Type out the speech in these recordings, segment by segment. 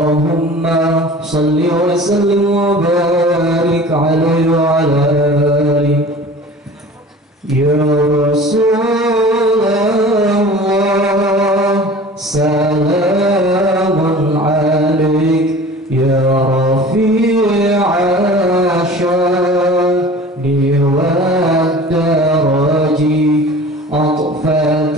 اللهم صل وسلم وبارك عليه وعلى آله يا رسول الله سلام عليك يا رفيع الشان والدرج أطفت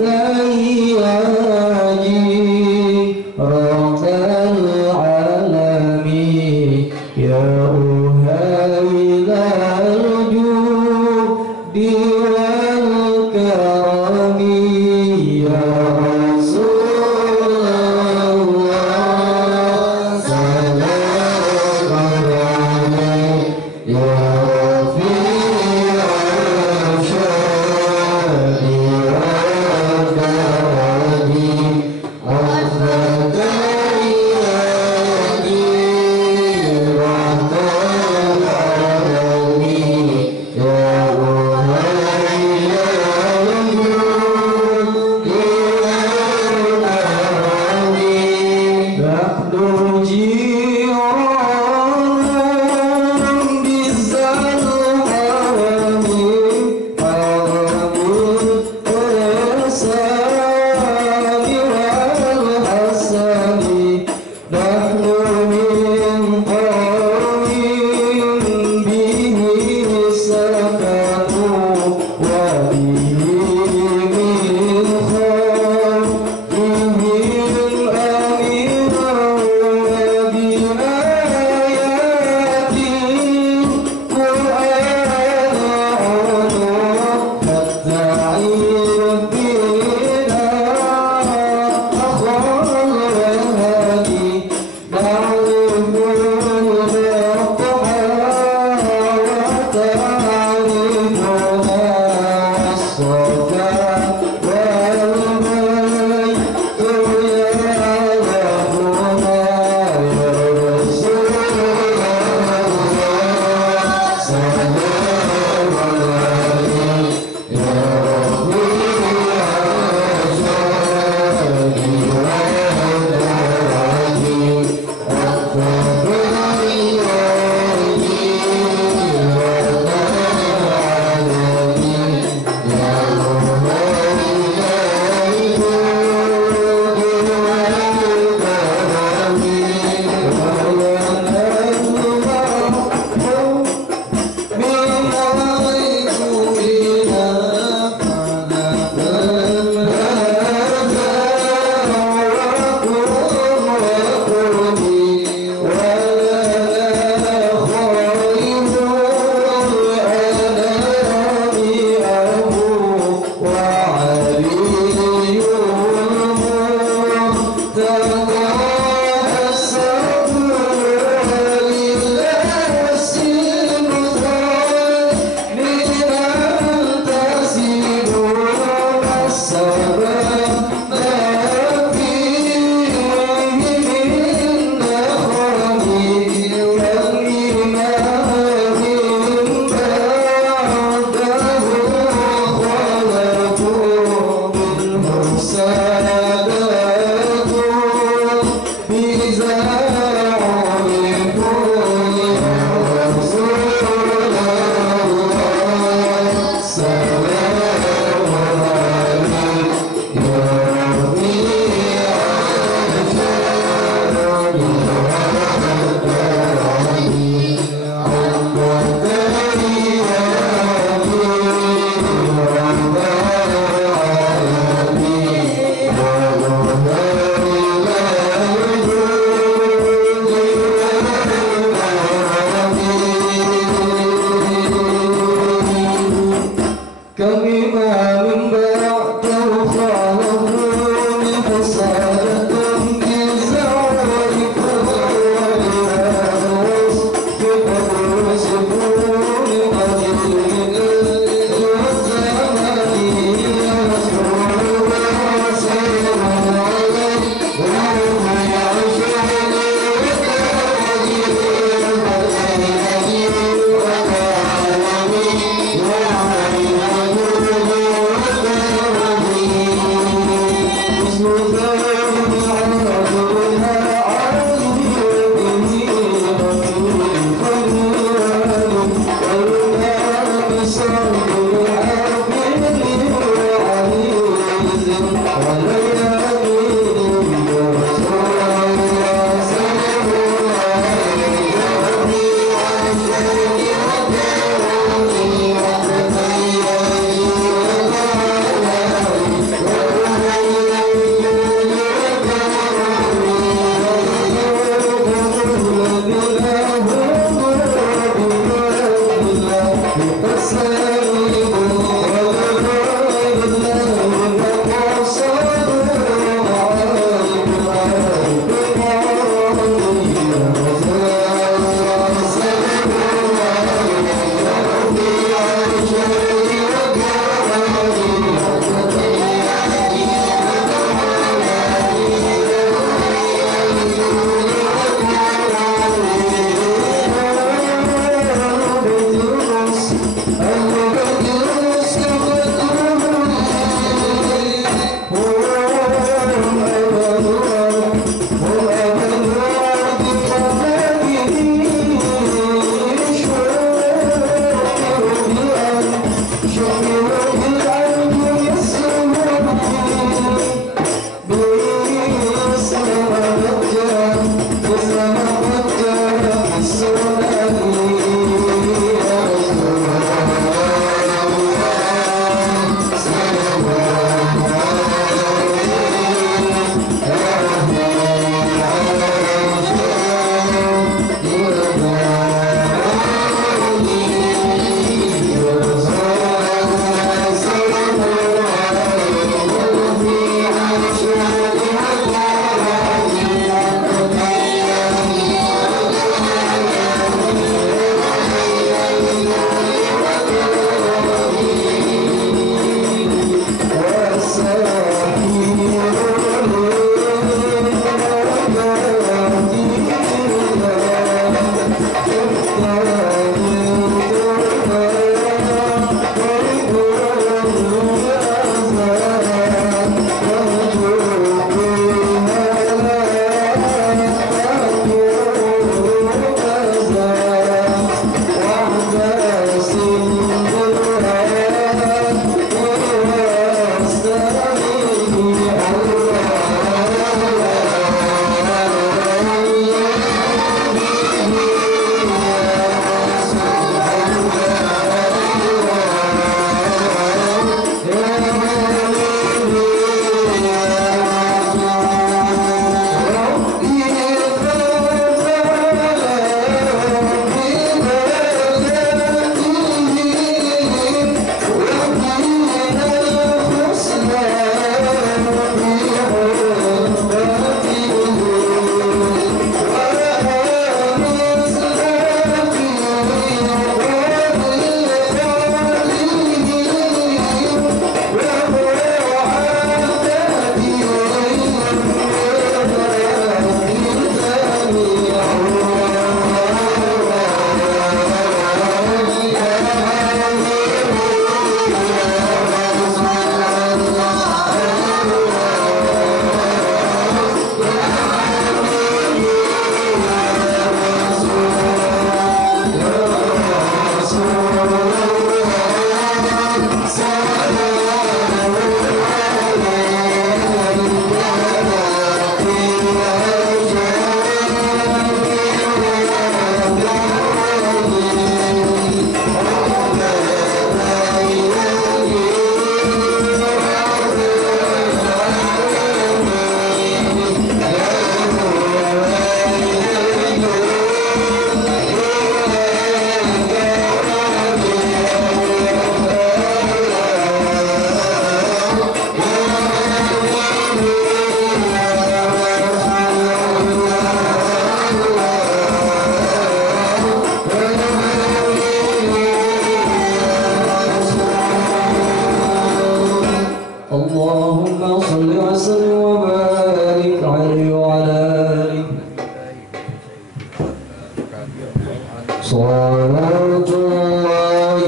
صلاة الله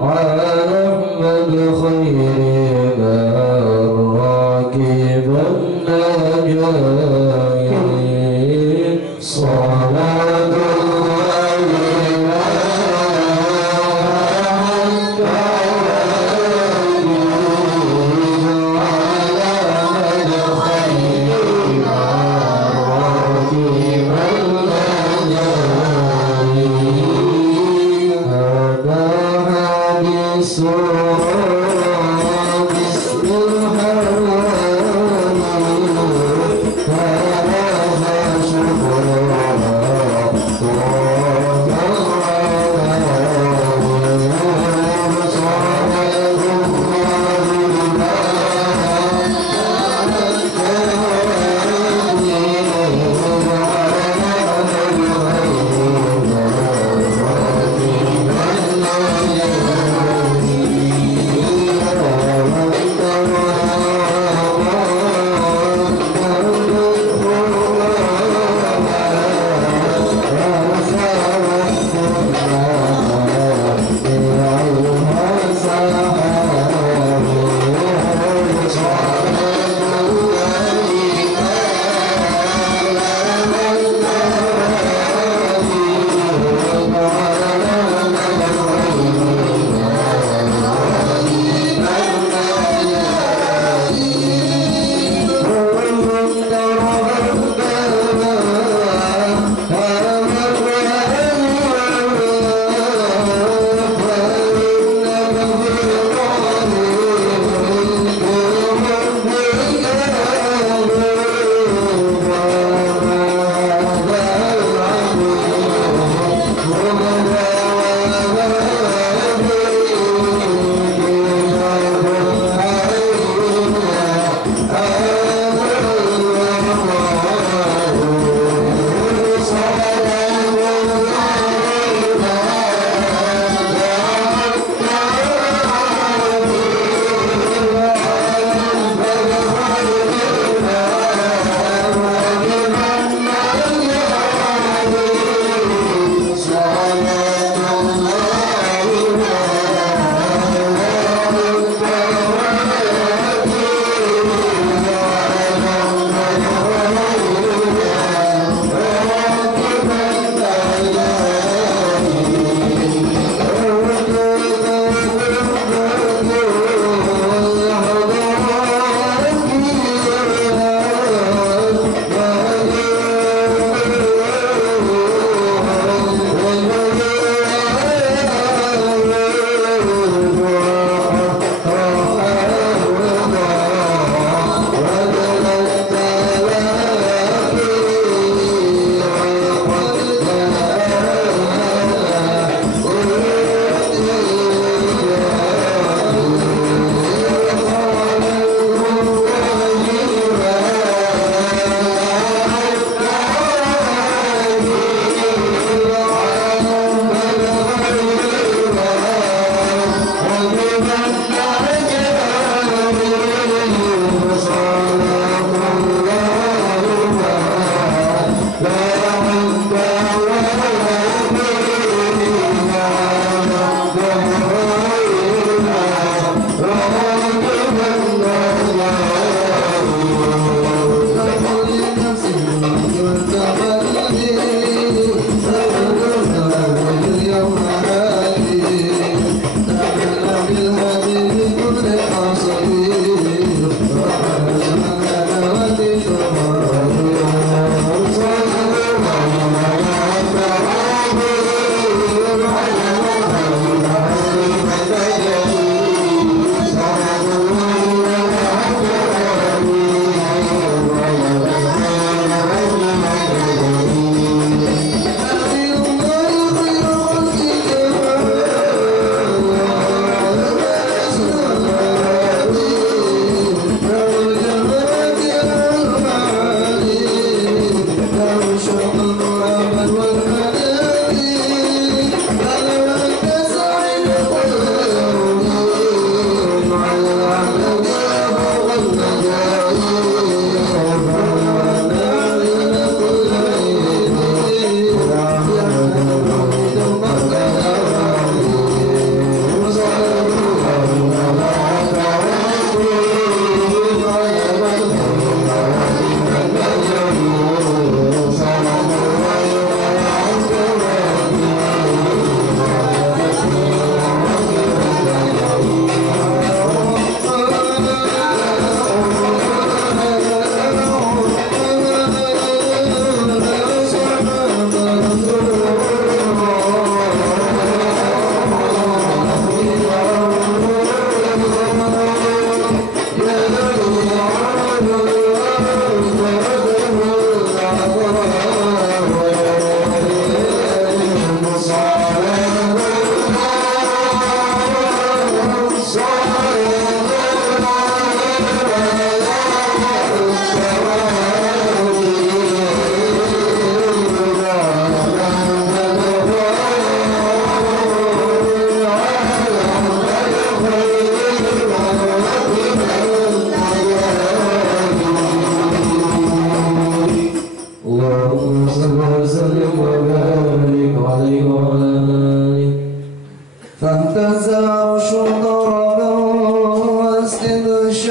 على أحمد خير الراكب النجاي صلاة بسم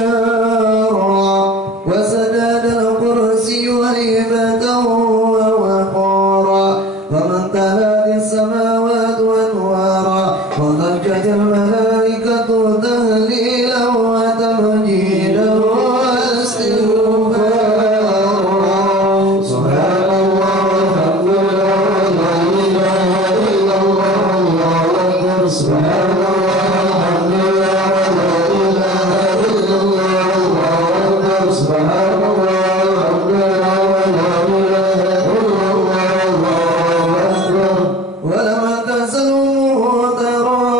جارا وسداد الكرسي هيبة ووقارا ومن تلات السماوات وانوارا وضجت الملائكة تهليلا وتمجيدا واستغفارا سبحان الله والحمد لله ولا إله إلا الله الله أكبر سبحان الله والحمد لله ولا إله إلا الله الله أكبر سبحان الله والحمد لله ولا إله إلا الله الله أكبر ولما تزلوا تراء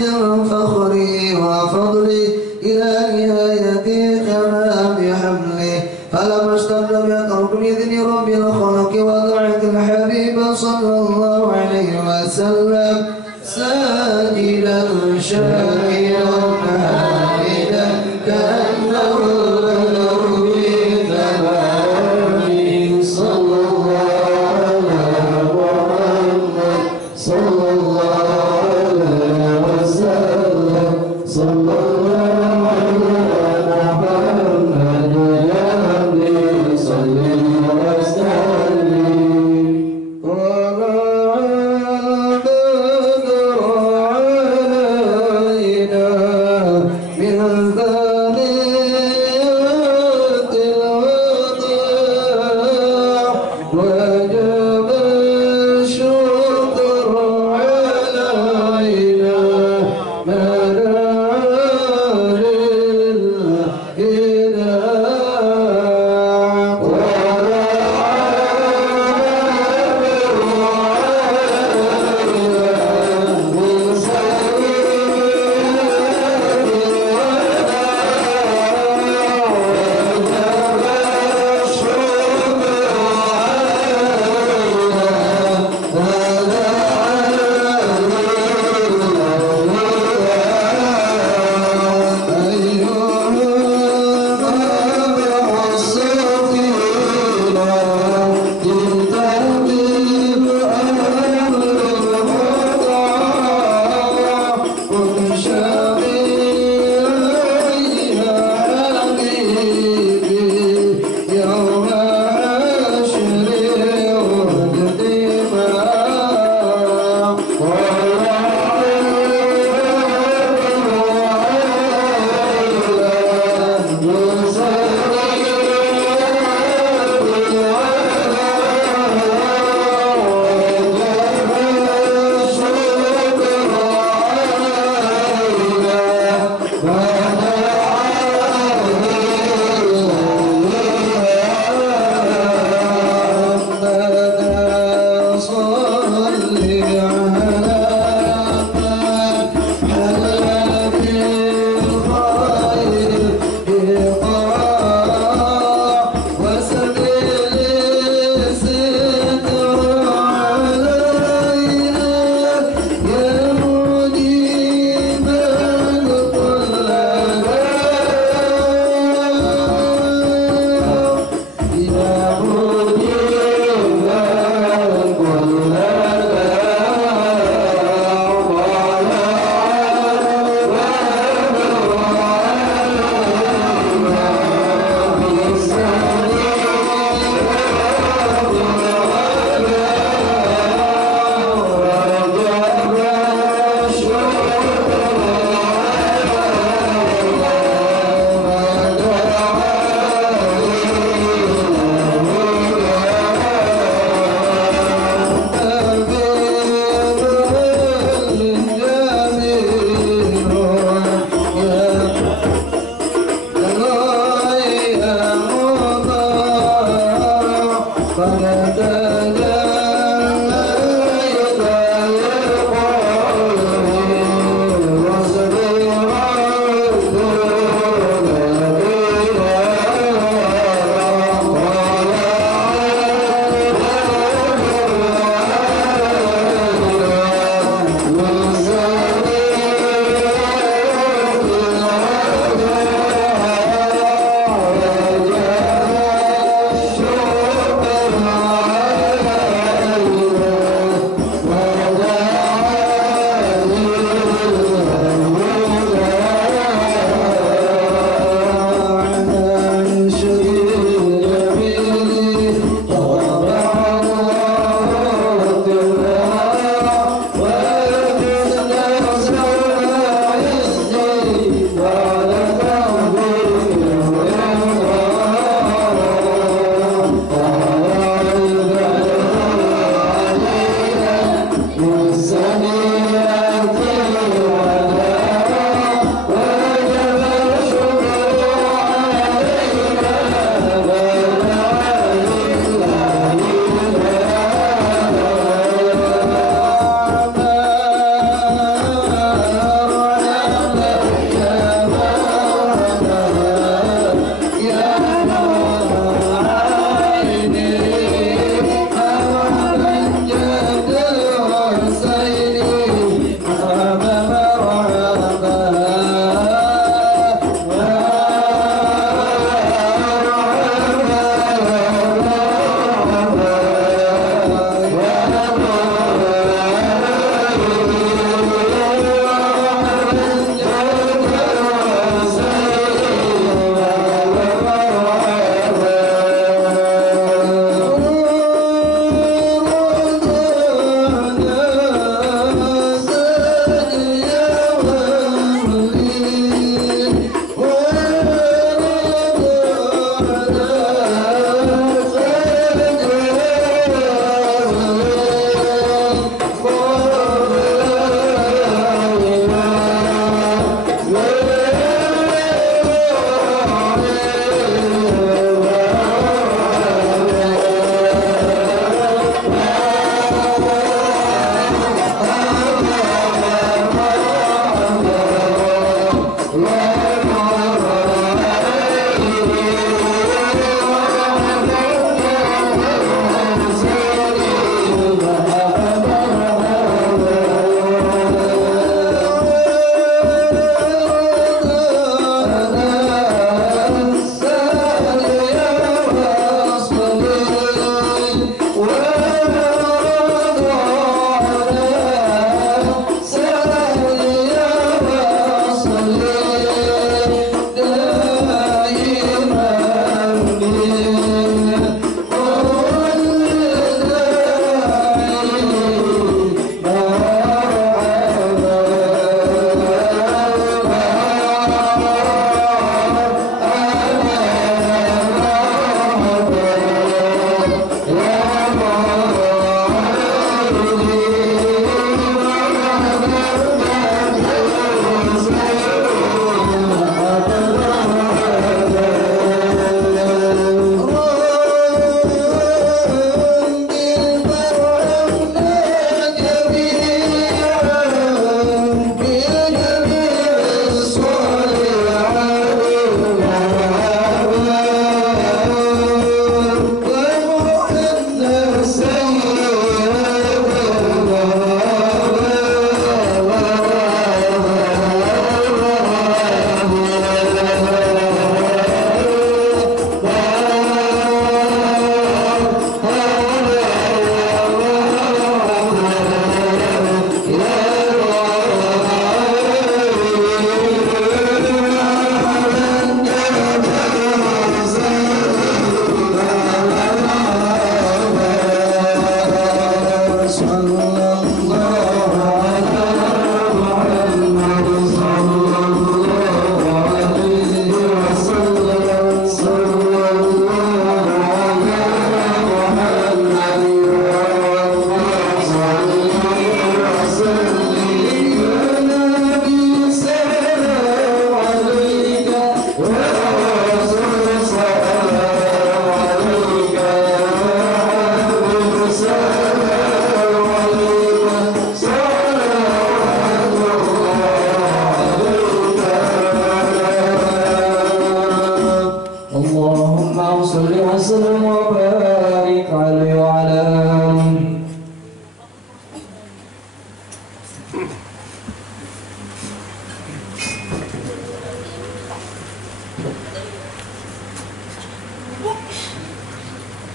من فخري وفضلي إلى نهاية تمام حمله فلما اشتد بيترك بإذن رب الخلق ودعت الحبيب صلى الله عليه وسلم ساجدا شاكرا حامدا كأنه بدر بتمامه صلى الله على محمد صلى الله عليه وسلم صلى الله على محمد يا حبيبي صل وسلم طلع البدر علينا من ثنيات الوداع وجب الشكر علينا ما دعا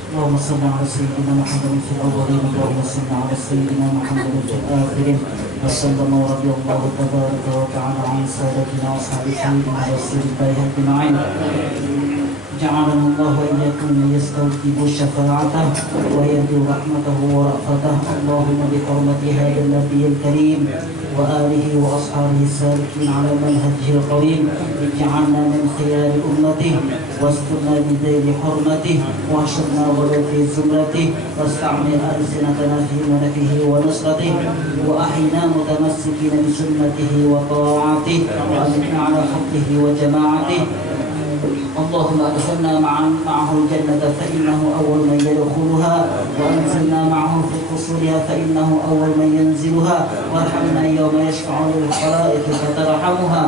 اللهم صل على سيدنا محمد في الأولين اللهم صل على سيدنا محمد في الآخرين وصلى الله رضي الله تبارك وتعالى عن سادتنا وأصحاب سيدنا رسول الله أجمعين. جعلنا الله وإياكم من يستوجب شفاعته ويرجو رحمته ورأفته. اللهم بحرمة هذا النبي الكريم وآله وأصحابه السالكين على منهجه القويم اجعلنا من خيار أمته واسترنا بذيل حرمته واحشرنا ولو في زمرته واستعمل ألسنتنا في ملكه ونصرته وأحينا متمسكين بسنته وطاعته وأمتنا على حبه وجماعته. اللهم ادخلنا معه الجنة فإنه أول من يدخلها وأنزلنا معه في قصورها فإنه أول من ينزلها وارحمنا يوم يشفع للخلائق فترحمها.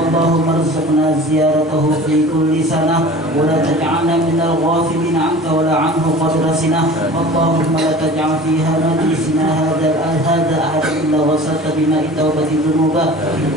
اللهم ارزقنا زيارته في كل سنة ولا تجعلنا من الغافلين عنك ولا عنه قدر سنة. اللهم لا تجعل فيها مجلسنا هذا أحد إلا غسلت بماء التوبة ذنوبه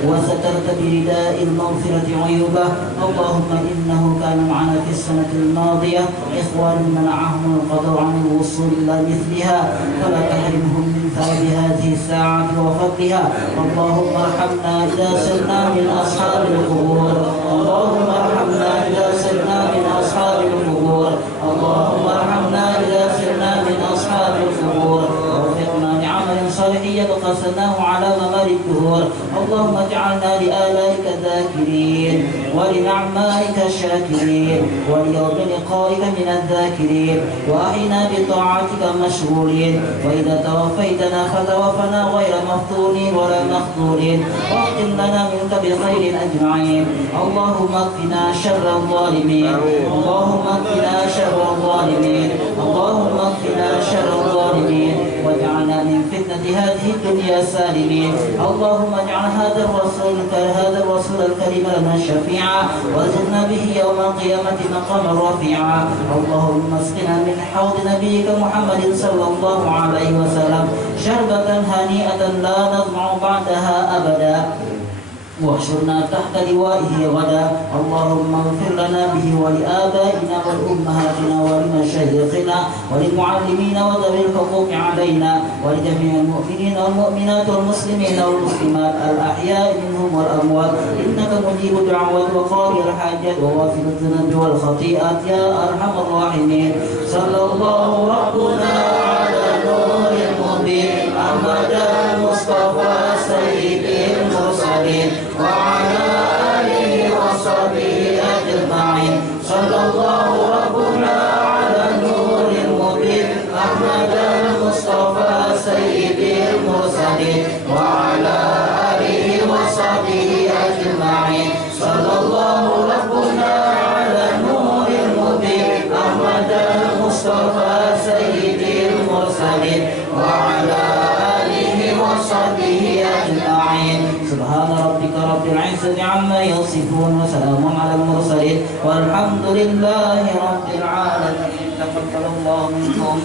وسترت برداء المغفرة عيوبه. اللهم إنه كان معنا في السنة الماضية إخوان منعهم القدر عن الوصول إلى مثلها فلا تحرمهم من ثواب هذه الساعة وفضلها. اللهم ارحمنا إذا سرنا من أصحاب القبور. اللهم ارحمنا إذا سرنا من أصحاب القبور. اللهم ارحمنا إذا سرنا من أصحاب القبور. ووفقنا لعمل صالح يبقى على ممر الدهور. اللهم اجعلنا لآلائك ذاكرين ولنعمائك شاكرين وليوم لقائك من الذاكرين وأحينا بطاعتك مشغولين. وإذا توفيتنا فتوفنا غير مفتونين ولا مخذولين واختم لنا منك بخير أجمعين. اللهم اكفنا شر الظالمين. اللهم اكفنا شر الظالمين. اللهم اكفنا شر الظالمين واجعلنا من فتنة هذه الدنيا سالمين. اللهم اجعل هذا الرسول الكريم لنا شفيعا وارزقنا به يوم القيامة مقاما رفيعا. اللهم اسقنا من حوض نبيك محمد صلى الله عليه وسلم شربة هنيئة لا نظمع بعدها أبدا واحشرنا تحت لوائه غدا. اللهم اغفر لنا به ولآبائنا ولأمهاتنا ولمشايخنا وللمعلمين وذوي الحقوق علينا ولجميع المؤمنين والمؤمنات والمسلمين والمسلمات الأحياء منهم والأموات إنك مجيب الدعوات وقاضي الحاجات وغافر الذنوب والخطيئات يا أرحم الراحمين. صلى الله ربنا على نور المبين أحمد المصطفى سيد المرسلين وعلى آله وصحبه أجمعين. صلى الله ربنا على نور المبين أحمد المصطفى سيد المرسلين وعلى آله وصحبه أجمعين. صلى الله ربنا على نور المبين أحمد المصطفى سيد المرسلين وعلى آله وصحبه أجمعين. سبحان ربك رب العزة عما يصفون وسلام على المرسلين والحمد لله رب العالمين. تقبل الله منكم.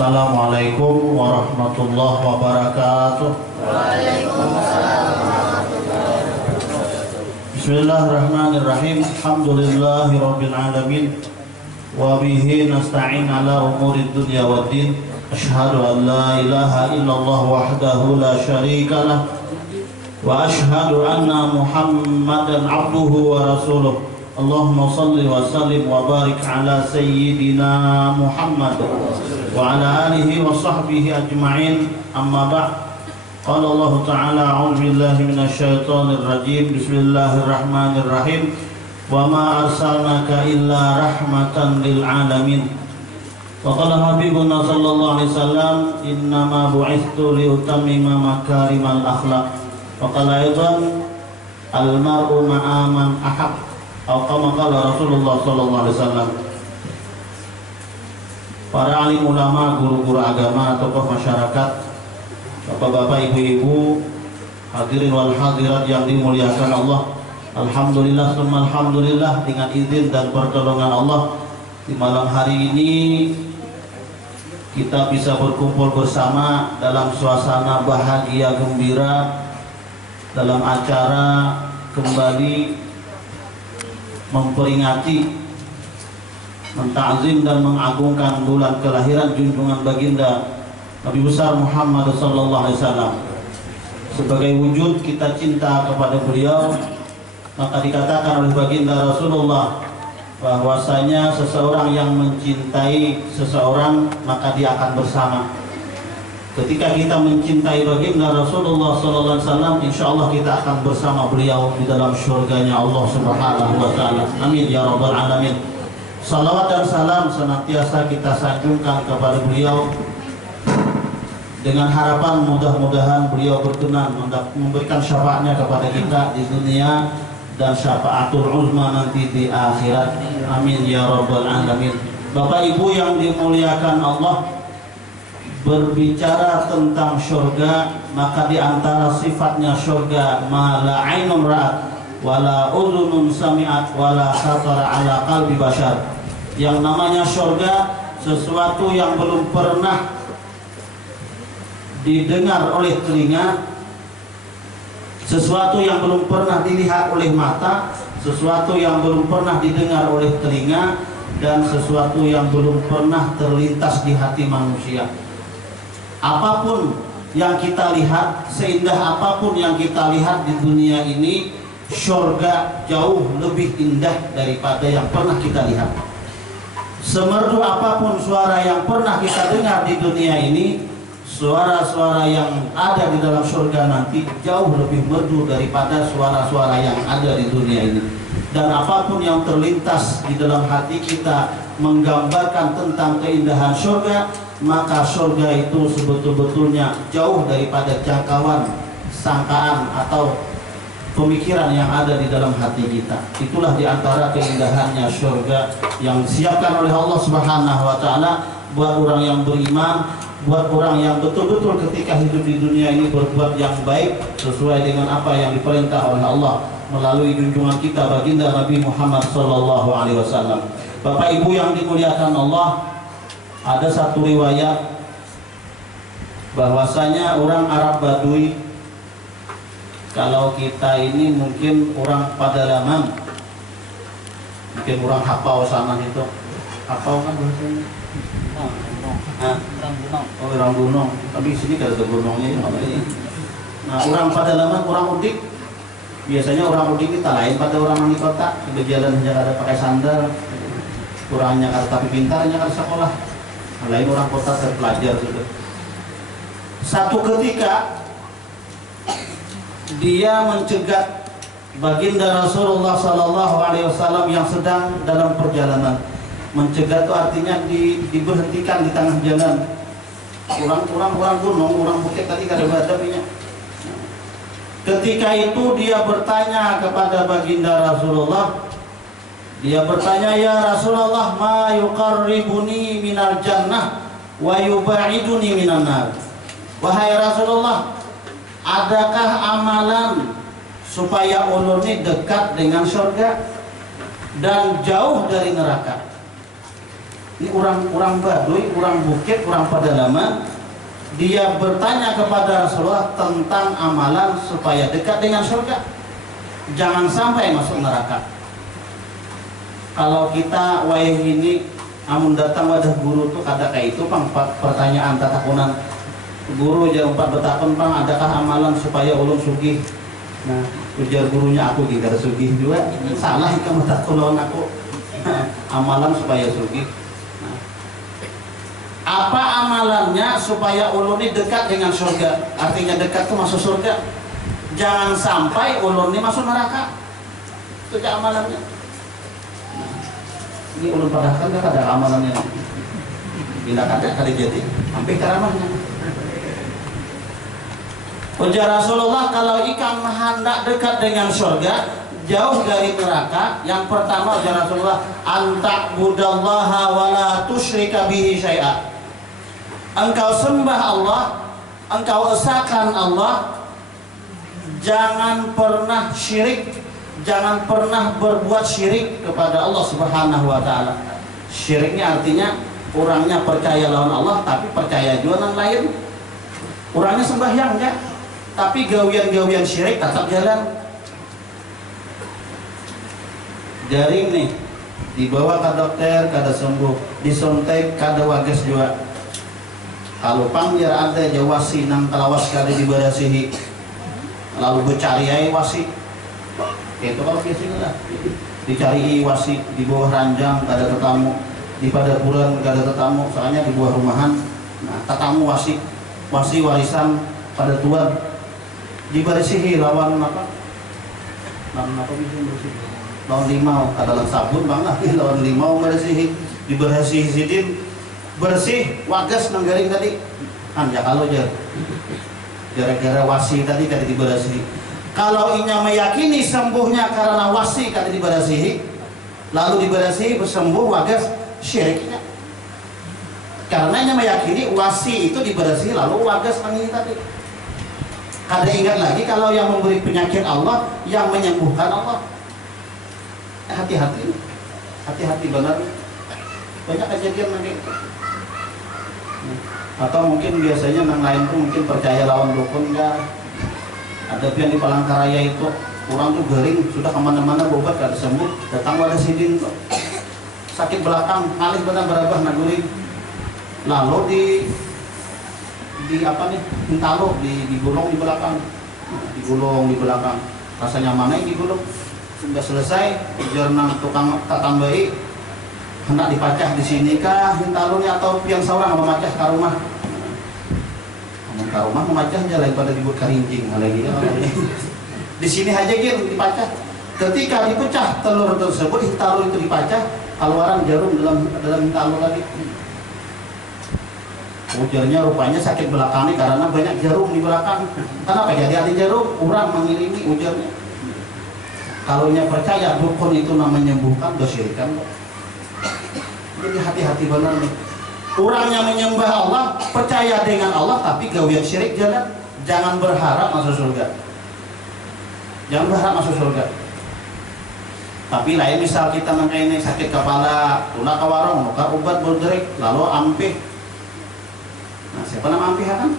Assalamualaikum warahmatullahi wabarakatuh. Bismillahirrahmanirrahim. Alhamdulillahi rabbil alamin. Wa bihi nasta'in ala umuri dunya waddin. Asyhadu an la ilaha illallah wahdahu la syarika lah. Wa asyhadu anna Muhammadan abduhu wa rasuluh. Allahumma salli wa sallim wa barik ala sayyidina Muhammad wa ala alihi wa sahbihi ajma'in. Amma ba'd. Qala Allah Ta'ala a'udzu billahi minasy syaithanir rajim. Bismillahirrahmanirrahim. Wa ma arsalnaka illa rahmatan lil alamin. Wa qala habibuna sallallahu alaihi wasallam innama bu'ithtu li utammima makarimal akhlaq. Wa qala aidan al mar'u ma'a man ahab. Atau kama qala Rasulullah sallallahu alaihi wasallam. Para alim ulama, guru-guru agama, tokoh masyarakat, bapak-bapak, ibu-ibu, hadirin wal hadirat yang dimuliakan Allah. Alhamdulillah summa alhamdulillah, dengan izin dan pertolongan Allah di malam hari ini kita bisa berkumpul bersama dalam suasana bahagia gembira dalam acara kembali memperingati, mentakzim dan mengagungkan bulan kelahiran junjungan baginda Nabi besar Muhammad sallallahu alaihi wasallam. Sebagai wujud kita cinta kepada beliau, maka dikatakan oleh baginda Rasulullah bahwasanya seseorang yang mencintai seseorang maka dia akan bersama. Ketika kita mencintai baginda Rasulullah sallallahu alaihi wasallam, insyaallah kita akan bersama beliau di dalam surganya Allah Subhanahu wa taala. Amin ya rabbal alamin. Salawat dan salam senantiasa kita sanjungkan kepada beliau dengan harapan mudah-mudahan beliau berkenan memberikan syafaatnya kepada kita di dunia dan syafaatul uzma nanti di akhirat. Amin ya rabbal alamin. Bapak Ibu yang dimuliakan Allah, berbicara tentang surga, maka di antara sifatnya surga mala ainun ra'at wala udhunun sami'at wala khatara ala qalbi bashar. Yang namanya surga sesuatu yang belum pernah didengar oleh telinga, sesuatu yang belum pernah dilihat oleh mata, sesuatu yang belum pernah didengar oleh telinga, dan sesuatu yang belum pernah terlintas di hati manusia. Apapun yang kita lihat, seindah apapun yang kita lihat di dunia ini, surga jauh lebih indah daripada yang pernah kita lihat. Semerdu apapun suara yang pernah kita dengar di dunia ini, suara-suara yang ada di dalam surga nanti jauh lebih merdu daripada suara-suara yang ada di dunia ini. Dan apapun yang terlintas di dalam hati kita menggambarkan tentang keindahan surga, maka surga itu sebetul-betulnya jauh daripada jangkauan, sangkaan atau pemikiran yang ada di dalam hati kita. Itulah diantara keindahannya surga yang disiapkan oleh Allah Subhanahu wa Ta'ala buat orang yang beriman, buat orang yang betul-betul ketika hidup di dunia ini berbuat yang baik sesuai dengan apa yang diperintah oleh Allah melalui junjungan kita baginda Nabi Muhammad SAW. Bapak Ibu yang dimuliakan Allah, ada satu riwayat bahwasanya orang Arab Badui, kalau kita ini mungkin orang pedalaman, mungkin orang hafal sana itu, hafal kan bahasanya? Oh, orang gunung. Tapi sini gak ada gunungnya ya. Nah, orang pedalaman, orang udik, biasanya orang udik kita lain pada orang di kota. Di jalan hanya ada pakai sandal, kurangnya ada tapi pintarnya ada sekolah. Lain orang kota terpelajar gitu. Satu ketika dia mencegat baginda Rasulullah SAW yang sedang dalam perjalanan. Mencegat itu artinya diberhentikan di tengah jalan. Orang gunung, orang bukit tadi kada ada punya. Ketika itu dia bertanya kepada baginda Rasulullah. Dia bertanya, ya Rasulullah, ma yuqarribuni minal jannah wa yubaiduni minan nar. Wahai Rasulullah, adakah amalan supaya ulun ini dekat dengan surga dan jauh dari neraka? Ini orang Baduy, orang bukit, orang pedalaman. Dia bertanya kepada Rasulullah tentang amalan supaya dekat dengan surga, jangan sampai masuk neraka. Kalau kita wayah ini amun datang wadah guru tuh kata kayak itu pang pertanyaan tatakunan guru jam 4 betakun pang, adakah amalan supaya ulun sugih? Nah, ujar gurunya aku juga sugih juga. Salah itu betakun aku. Amalan supaya sugih. Apa amalannya supaya ulun ini dekat dengan surga? Artinya dekat tuh masuk surga. Jangan sampai ulun ini masuk neraka. Itu aja amalannya. Nah, ini ulun padahal kan ada amalannya. Bila kada jadi sampai karamahnya. Ujar Rasulullah, kalau ikan hendak dekat dengan surga, jauh dari neraka, yang pertama ujar Rasulullah, anta'budallaha wa la tusyrika bihi syai'a. Engkau sembah Allah, engkau esakan Allah, jangan pernah syirik, jangan pernah berbuat syirik kepada Allah Subhanahu wa Ta'ala. Syiriknya artinya orangnya percaya lawan Allah tapi percaya juga yang lain. Orangnya sembahyang ya, tapi gawian-gawian syirik tetap jalan. Jaring nih, dibawa ke dokter kada sembuh, disuntik kada wages juga. Kalau panggil ada jawasi nang kalawas kada dibarasihi, lalu bercari wasi. Itu kalau biasanya lah, dicari wasi di bawah ranjang kada tetamu, di padaburan kada tetamu, soalnya di bawah rumahan. Nah, tetamu wasi warisan pada tuan dibarasihi lawan apa? Lawan apa bisa bersih? Lawan limau, kada sabun bang lah, lawan limau barasihi, dibarasihi sidin. Bersih wagas nanggaring tadi kan ya, kalau gara-gara wasi tadi kada diberasihi. Kalau inya meyakini sembuhnya karena wasi kada diberasihi, lalu diberasihi bersembuh wagas syiriknya. Karena inya meyakini wasi itu diberasihi lalu wagas nangini tadi. Kada ingat lagi kalau yang memberi penyakit Allah, yang menyembuhkan Allah. Hati-hati, hati-hati benar. Banyak kejadian nanti. Atau mungkin biasanya yang lain tuh mungkin percaya lawan dukun enggak. Ada yang di Palangkaraya itu orang tuh gering sudah kemana-mana berobat kada sembuh, datang pada sidin tuh sakit belakang alih benar berabah naguri, lalu di apa nih hintalo digulung di belakang, digulung di belakang, rasanya mana yang digulung sudah selesai jurnal tukang tatambai hendak dipacah di sini kah hintalunya atau yang seorang memacah ke rumah. Ke rumah memacah aja lain pada dibuat karincing lagi ya. Di sini aja gitu dipacah. Ketika dipecah telur tersebut, hintalu itu dipacah, keluaran jarum dalam hintalu lagi. Ujarnya rupanya sakit belakang ini karena banyak jarum di belakang. Kenapa jadi ada jarum? Orang mengiringi ujarnya. Kalau nya percaya dukun itu namanya menyembuhkan, dosyirikan. Jadi hati-hati benar nih. Orang yang menyembah Allah, percaya dengan Allah, tapi gawian syirik jalan. Jangan berharap masuk surga. Jangan berharap masuk surga. Tapi lain misal kita ini sakit kepala, tuna ke warung, nuka obat berderik, lalu ampih. Nah, siapa nama ampihakan?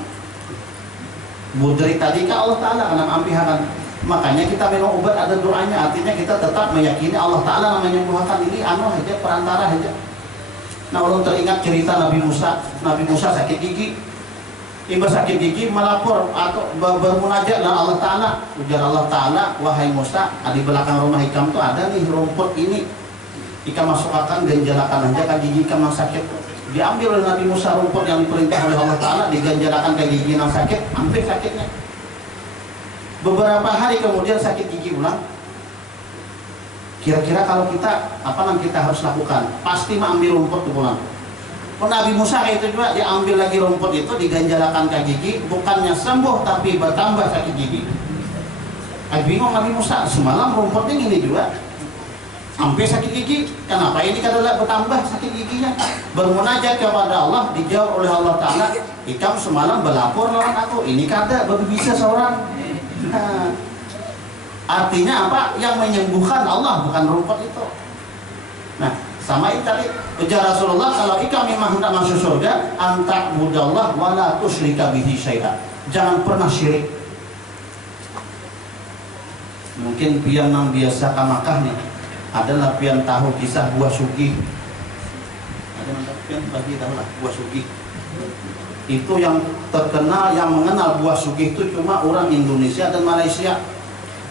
Berderik tadi ke Allah Ta'ala karena ampihakan. Makanya kita minum obat ada doanya, artinya kita tetap meyakini Allah Ta'ala namanya menyembuhkan. Ini anu aja, perantara aja. Nah, kalau teringat cerita Nabi Musa sakit gigi. Imbas sakit gigi melapor atau bermunajat dengan Allah Ta'ala. Ujar Allah Ta'ala, wahai Musa, di belakang rumah Ikam tuh ada nih rumput ini. Ikam masukkan ganjalakan aja kan gigi Ikam yang sakit. Diambil oleh Nabi Musa rumput yang diperintah oleh Allah Ta'ala, diganjalakan ke gigi yang sakit, hampir sakitnya. Beberapa hari kemudian sakit gigi ulang. Kira-kira kalau kita, apa yang kita harus lakukan? Pasti mengambil rumput tuh pulang. Nabi Musa itu juga diambil lagi rumput itu, diganjalakan ke gigi, bukannya sembuh tapi bertambah sakit gigi. Bingung Nabi Musa, semalam rumputnya ini juga sampai sakit gigi, kenapa ini kata bertambah sakit giginya? Bermunajat kepada Allah, dijawab oleh Allah Ta'ala, Ikam semalam berlapor lawan aku, ini kada baru bisa seorang. Nah, artinya apa? Yang menyembuhkan Allah, bukan rumput itu. Nah, sama ini tadi ujar Rasulullah, kalau Ikam memang hendak masuk surga, anta budallah wala tusyrika bihi syai'a. Jangan pernah syirik. Mungkin pian yang biasa ke Makkah nih, adalah pian tahu kisah buah sugih. Ada pian bagi tahu lah buah sugih. Itu yang terkenal, yang mengenal buah sugih itu cuma orang Indonesia dan Malaysia.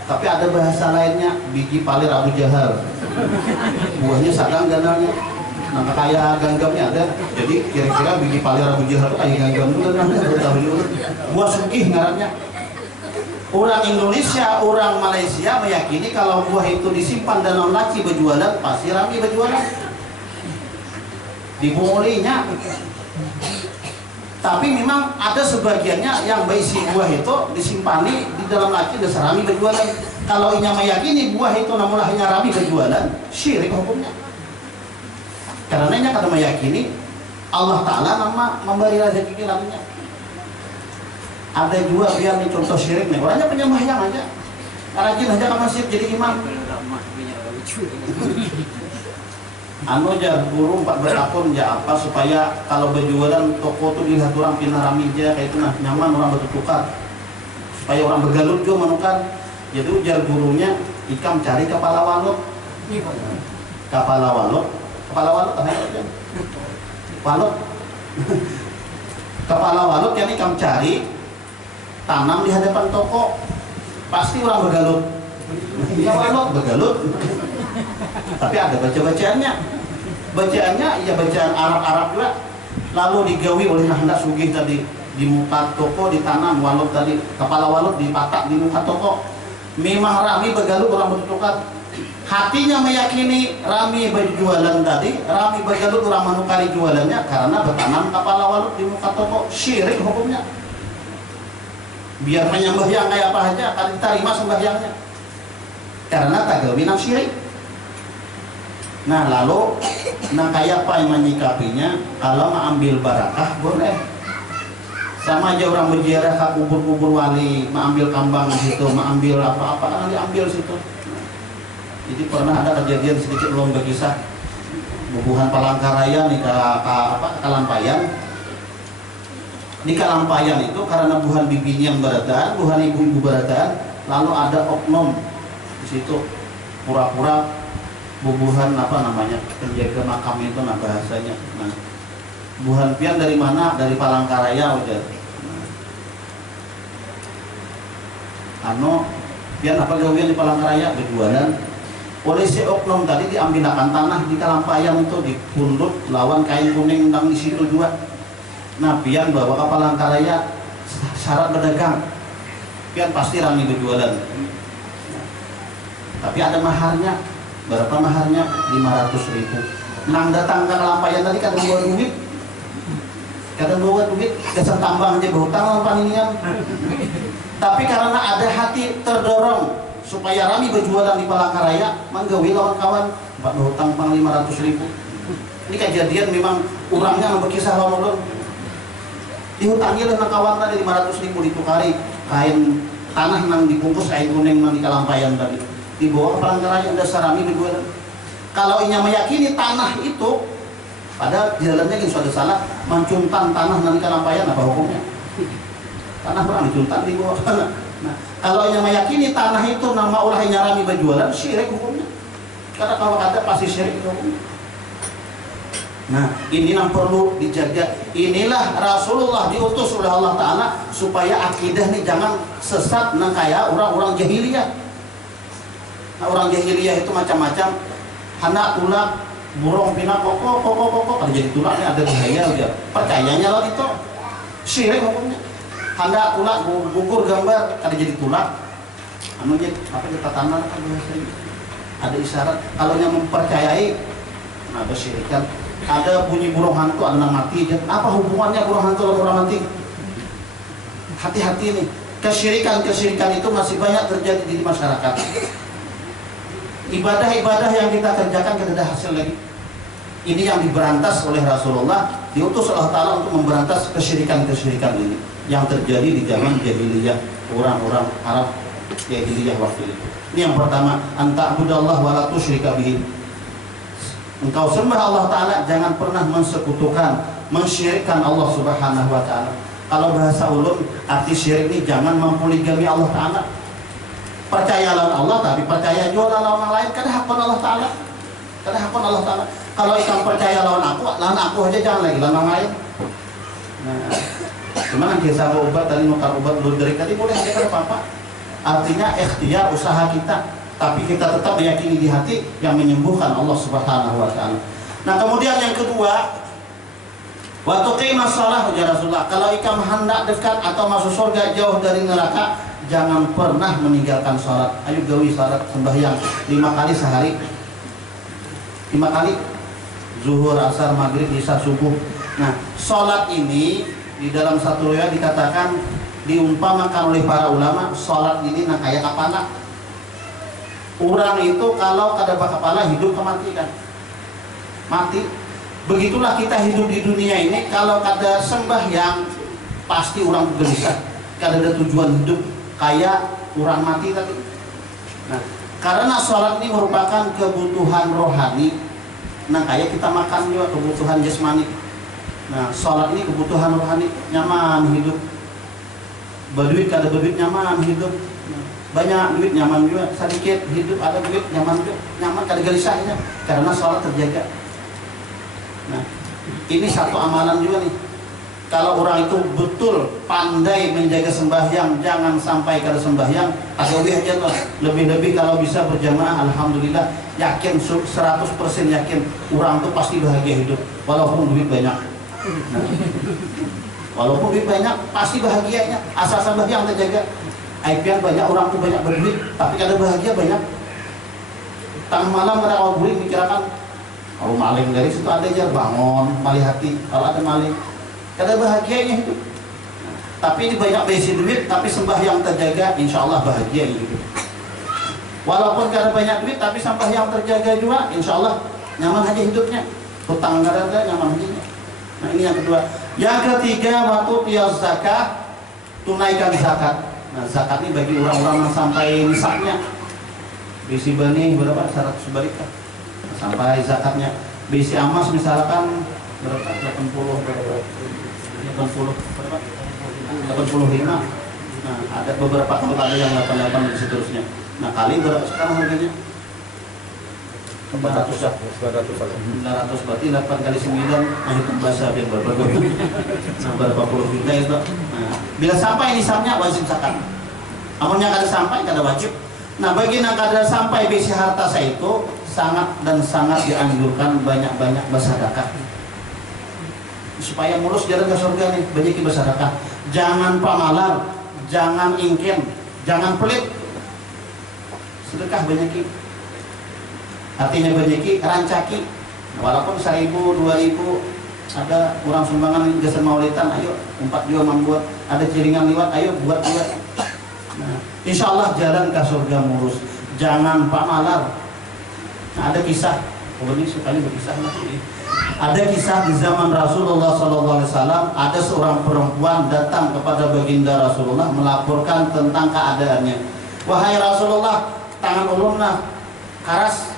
Tapi ada bahasa lainnya, biji palir Abu Jahal. Buahnya sadang ganalnya, nah kayak ganggamnya ada. Jadi kira-kira biji palir Abu Jahal itu kayak ganggam itu. Buah sugih ngarannya. Orang Indonesia, orang Malaysia meyakini kalau buah itu disimpan dalam laci berjualan, pasti ramai berjualan. Dipungulinya. Tapi memang ada sebagiannya yang berisi buah itu disimpani di dalam laci dan serami berjualan. Kalau inya meyakini buah itu namun hanya rami berjualan, syirik hukumnya. Karena inya kada meyakini Allah Ta'ala nama memberi rezeki raminya. Ada juga biar contoh syirik nih, orangnya penyembahyang aja, rajin aja ke masjid jadi imam. Anu jar guru 14 tahun ya apa supaya kalau berjualan toko tuh dilihat orang pindah rami aja kayak itu nah nyaman orang bertukar supaya orang bergalut juga menukar. Jadi ujar gurunya Ikam cari kepala walut apa ya walut kepala walut yang Ikam cari tanam di hadapan toko pasti orang bergalut ya walut bergalut. Tapi ada baca-bacaannya ya bacaan Arab-Arab juga. Lalu digawi oleh hendak sugih tadi di muka toko ditanam walut tadi, kepala walut dipatak di muka toko. Memang rami bergalut orang bertukar. Hatinya meyakini rami berjualan tadi, rami bergalut orang menukari jualannya karena bertanam kepala walut di muka toko. Syirik hukumnya. Biar menyembahyang kayak apa aja, akan diterima sembahyangnya. Karena tagawinang syirik. Nah lalu, kayak apa yang menyikapinya? Kalau mengambil barakah boleh. Sama aja orang berziarah ke kubur-kubur wali, mengambil kambang di situ, mengambil apa-apa kan diambil situ. Jadi pernah ada kejadian sedikit belum berkisah, bubuhan Palangkaraya nih ke Kalampayan. Di Kalampayan itu karena buhan bibinya yang berataan, buhan ibu-ibu berataan, lalu ada oknum di situ pura-pura bubuhan apa namanya penjaga makam itu nah bahasanya. Nah, buhan pian dari mana? Dari Palangkaraya ujar. Nah, pian apa gawian di Palangkaraya berjualan. Oleh si oknum tadi diambilkan tanah di Kalampayan itu dipundut lawan kain kuning di situ juga. Nah, pian bawa ke Palangkaraya syarat berdagang. Pian pasti rami berjualan. Tapi ada maharnya. Berapa maharnya? 500.000. Nang datang ke Kalampayan tadi kadang bawa duit. Kesan tambang aja berhutang lawan paninian. Tapi karena ada hati terdorong supaya rami berjualan di Palangkaraya, manggawi lawan kawan, Pak hutang pang 500.000. Ini kejadian memang orangnya berkisah lawan ulun. Dihutangi lah kawan tadi 500.000 ditukari kain tanah nang dibungkus kain kuning nang di Kalampayan tadi. Dibawa ke Palangkaraya dasar rami berjualan. Kalau inya meyakini tanah itu, pada jalannya yang sudah salah, mencuntan tanah nang di Kalampayan, apa hukumnya? Tanah orang dicuntan dibawa. Nah, kalau yang meyakini tanah itu nama ulah nyarami berjualan, syirik hukumnya. Karena kalau kata pasti syirik hukumnya. Nah, ini yang perlu dijaga. Inilah Rasulullah diutus oleh Allah Ta'ala supaya akidah ini jangan sesat nang kayak orang-orang jahiliyah. Nah, orang jahiliyah itu macam-macam. Anak tulak, burung pina koko, kalau jadi tulaknya ada bahaya aja. Percayanya lah itu syirik hukumnya. Hendak tulak gugur gambar kada jadi tulak. Anunya apa kita tanah kan bahasanya. Ada isyarat kalau yang mempercayai nah bersyirikan. Ada bunyi burung hantu ada yang mati aja. Apa hubungannya burung hantu dengan orang mati? Hati-hati nih. Kesyirikan itu masih banyak terjadi di masyarakat. Ibadah-ibadah yang kita kerjakan tidak ada hasil lagi. Ini yang diberantas oleh Rasulullah, diutus Allah Ta'ala untuk memberantas kesyirikan-kesyirikan ini yang terjadi di zaman jahiliyah, orang-orang Arab jahiliyah waktu itu. Ini yang pertama, anta'budallah wa la tusyrika bihi. Engkau sembah Allah Ta'ala, jangan pernah mensekutukan, mensyirikkan Allah Subhanahu wa Ta'ala. Kalau bahasa ulun, arti syirik ini jangan mempoligami Allah Ta'ala. Percaya lawan Allah, tapi percaya juga lawan orang lain, kada hakun Allah Ta'ala. Kada hakun Allah Ta'ala. Kalau ikan percaya lawan aku aja jangan lagi lawan orang lain. Nah, cuman nanti saya obat tadi nukar obat dulu dari tadi boleh aja apa-apa. Artinya ikhtiar usaha kita. Tapi kita tetap meyakini di hati yang menyembuhkan Allah Subhanahu wa Ta'ala. Nah, kemudian yang kedua, waktu qimah shalah ya Rasulullah, kalau ikam hendak dekat atau masuk surga jauh dari neraka, jangan pernah meninggalkan sholat. Ayo gawi sholat sembahyang 5 kali sehari. 5 kali zuhur, asar, maghrib, isya, subuh. Nah, sholat ini di dalam satu riwayat dikatakan diumpamakan oleh para ulama, sholat ini nah kayak kapana. Orang itu kalau kada kepala hidup kematikan mati. Begitulah kita hidup di dunia ini, kalau kada sembahyang pasti orang gelisah, kada ada tujuan hidup, kayak orang mati tadi. Nah, karena sholat ini merupakan kebutuhan rohani, nah kayak kita makan juga kebutuhan jasmani. Nah, sholat ini kebutuhan rohani, nyaman hidup. Berduit kada berduit nyaman hidup. Banyak duit nyaman juga, sedikit hidup ada duit nyaman juga, nyaman kada gelisahnya karena sholat terjaga. Nah, ini satu amalan juga nih. Kalau orang itu betul pandai menjaga sembahyang, jangan sampai kada sembahyang, lebih aja tuh. Lebih-lebih kalau bisa berjamaah, alhamdulillah, yakin 100% yakin orang itu pasti bahagia hidup walaupun duit banyak. Nah, walaupun duit banyak pasti bahagianya asal sembahyang terjaga. IPN banyak orang tuh banyak berduit, tapi kada bahagia banyak. Tengah malam ada awal buri mikirkan, kalau maling dari situ ada aja bangun, malih hati. Kalau ada maling, kada bahagianya hidup. Tapi ini banyak besi duit, tapi sembahyang terjaga, insya Allah bahagia hidup. Walaupun kada banyak duit, tapi sembahyang terjaga juga, insya Allah nyaman aja hidupnya. Hutang kada ada, nyaman aja. Nah, ini yang kedua. Yang ketiga, waktu tiap zakat, tunaikan zakat. Nah, zakat ini bagi orang-orang yang sampai nisabnya. Bisi bani berapa? 100 barika. Sampai zakatnya. Bisi amas misalkan berapa? 80 berapa? 80 berapa? 85. Nah, ada beberapa kalau ada yang 88 dan seterusnya. Nah, kali berapa sekarang harganya? 400 ya? 900 berarti 8 kali 9. Nah, itu bahasa biar berapa? Nah, berapa puluh juta itu. Nah, bila sampai nisabnya wajib zakat. Namun yang kada sampai kada wajib. Nah, bagi yang kada sampai bisi harta saya itu sangat dan sangat dianjurkan banyak-banyak bersedekah. Supaya mulus jalan ke surga nih, banyak bersedekah. Jangan pamalar, jangan ingkin, jangan pelit. Sedekah banyak. Artinya banyak rancaki. Nah, walaupun 1000, 2000 ada kurang sumbangan geser maulitan, ayo 4 juga membuat, ada ciringan liwat, ayo buat. Nah, Insya Allah jalan ke surga mulus. Jangan pamalar. Nah, ada kisah, ini sekali berkisah nanti. Ada kisah di zaman Rasulullah SAW, ada seorang perempuan datang kepada baginda Rasulullah melaporkan tentang keadaannya. Wahai Rasulullah, tangan ulunna karas,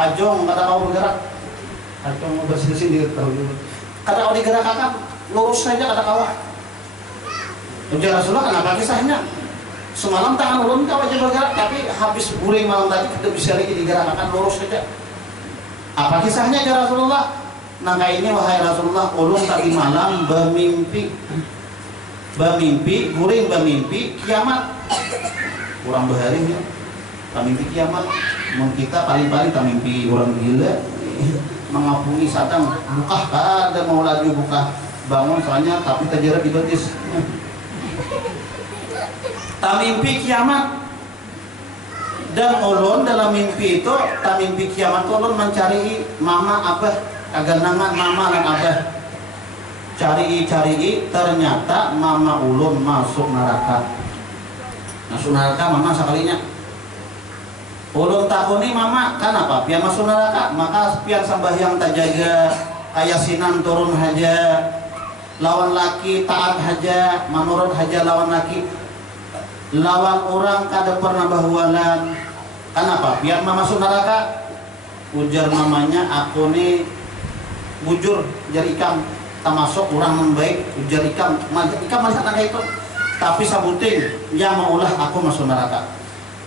ajong kata kau bergerak, ajong bersih-bersih di kata kau digerakkan, lurus saja kata kau. Ujar Rasulullah, kenapa kisahnya? Semalam tangan ulun kau aja bergerak, tapi habis guring malam tadi tidak bisa lagi digerakkan, lurus saja. Apa kisahnya ya Rasulullah? Nangka ini wahai Rasulullah, ulun tadi malam bermimpi, guring bermimpi kiamat. Kurang berhari ya, mimpi kiamat. Kita paling-paling mimpi orang gila, mengapungi sadang, buka ada mau lagi buka bangun soalnya tapi terjerat di betis. Mimpi kiamat. Dan ulun dalam mimpi itu, mimpi kiamat ulun mencari mama abah, kaganangan mama dan abah. Cari, ternyata mama ulun masuk neraka. Masuk neraka mama sekalinya. Ulun takuni mama, kenapa? Pian masuk neraka, maka pian sembahyang tak jaga, ayasinan turun haja, lawan laki taat haja, menurut haja lawan laki. Lawan orang kada pernah bahualan. Kenapa? Biar mama masuk neraka. Ujar mamanya, aku nih bujur jari ikam tak masuk orang membaik. Ujar ikam melihat anak itu. Tapi sabuting ya maulah aku masuk neraka.